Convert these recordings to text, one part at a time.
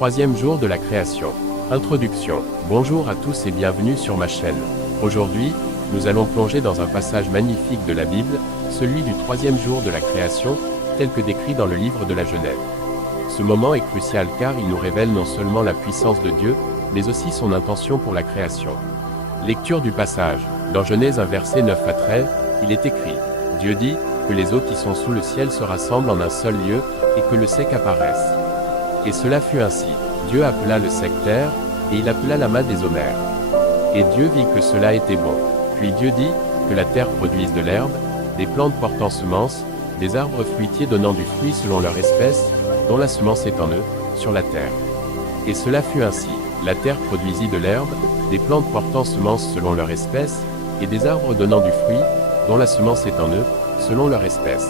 Troisième jour de la création. Introduction. Bonjour à tous et bienvenue sur ma chaîne. Aujourd'hui, nous allons plonger dans un passage magnifique de la Bible, celui du troisième jour de la création, tel que décrit dans le livre de la Genèse. Ce moment est crucial car il nous révèle non seulement la puissance de Dieu, mais aussi son intention pour la création. Lecture du passage. Dans Genèse 1 verset 9 à 13, il est écrit « Dieu dit que les eaux qui sont sous le ciel se rassemblent en un seul lieu, et que le sec apparaisse. Et cela fut ainsi. Dieu appela le sec terre, et il appela l'amas des eaux mers. Et Dieu vit que cela était bon. Puis Dieu dit que la terre produise de l'herbe, des plantes portant semences, des arbres fruitiers donnant du fruit selon leur espèce, dont la semence est en eux, sur la terre. Et cela fut ainsi. La terre produisit de l'herbe, des plantes portant semences selon leur espèce, et des arbres donnant du fruit, dont la semence est en eux, selon leur espèce.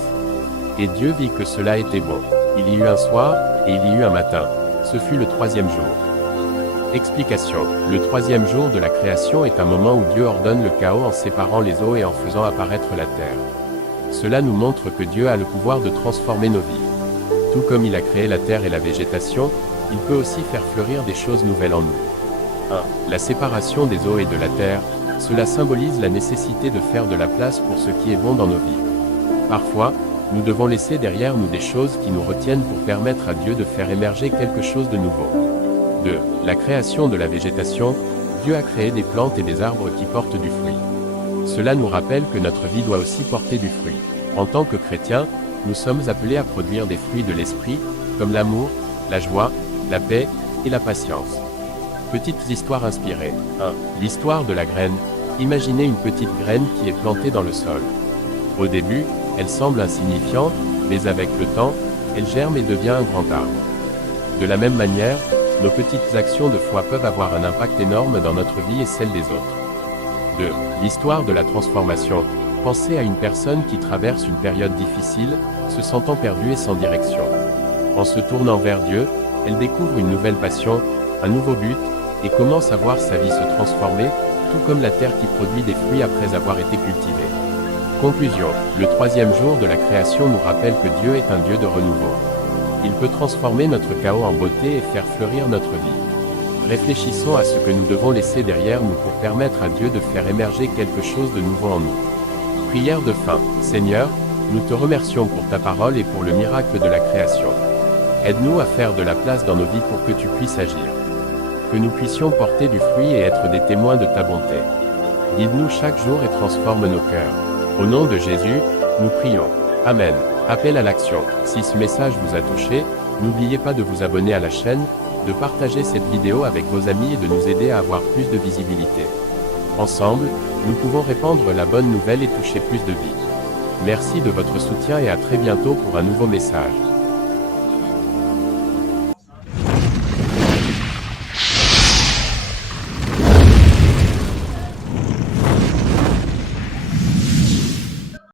Et Dieu vit que cela était bon. Il y eut un soir, et il y eut un matin. Ce fut le troisième jour. Explication. Le troisième jour de la création est un moment où Dieu ordonne le chaos en séparant les eaux et en faisant apparaître la terre. Cela nous montre que Dieu a le pouvoir de transformer nos vies. Tout comme il a créé la terre et la végétation, il peut aussi faire fleurir des choses nouvelles en nous. 1. La séparation des eaux et de la terre. Cela symbolise la nécessité de faire de la place pour ce qui est bon dans nos vies. Parfois, nous devons laisser derrière nous des choses qui nous retiennent pour permettre à Dieu de faire émerger quelque chose de nouveau. 2. La création de la végétation. Dieu a créé des plantes et des arbres qui portent du fruit. Cela nous rappelle que notre vie doit aussi porter du fruit. En tant que chrétiens, nous sommes appelés à produire des fruits de l'esprit, comme l'amour, la joie, la paix et la patience. Petites histoires inspirées. 1. L'histoire de la graine. Imaginez une petite graine qui est plantée dans le sol. Au début, elle semble insignifiante, mais avec le temps, elle germe et devient un grand arbre. De la même manière, nos petites actions de foi peuvent avoir un impact énorme dans notre vie et celle des autres. 2. L'histoire de la transformation. Pensez à une personne qui traverse une période difficile, se sentant perdue et sans direction. En se tournant vers Dieu, elle découvre une nouvelle passion, un nouveau but, et commence à voir sa vie se transformer, tout comme la terre qui produit des fruits après avoir été cultivée. Conclusion. Le troisième jour de la création nous rappelle que Dieu est un Dieu de renouveau. Il peut transformer notre chaos en beauté et faire fleurir notre vie. Réfléchissons à ce que nous devons laisser derrière nous pour permettre à Dieu de faire émerger quelque chose de nouveau en nous. Prière de fin. Seigneur, nous te remercions pour ta parole et pour le miracle de la création. Aide-nous à faire de la place dans nos vies pour que tu puisses agir. Que nous puissions porter du fruit et être des témoins de ta bonté. Guide-nous chaque jour et transforme nos cœurs. Au nom de Jésus, nous prions. Amen. Appel à l'action. Si ce message vous a touché, n'oubliez pas de vous abonner à la chaîne, de partager cette vidéo avec vos amis et de nous aider à avoir plus de visibilité. Ensemble, nous pouvons répandre la bonne nouvelle et toucher plus de vies. Merci de votre soutien et à très bientôt pour un nouveau message.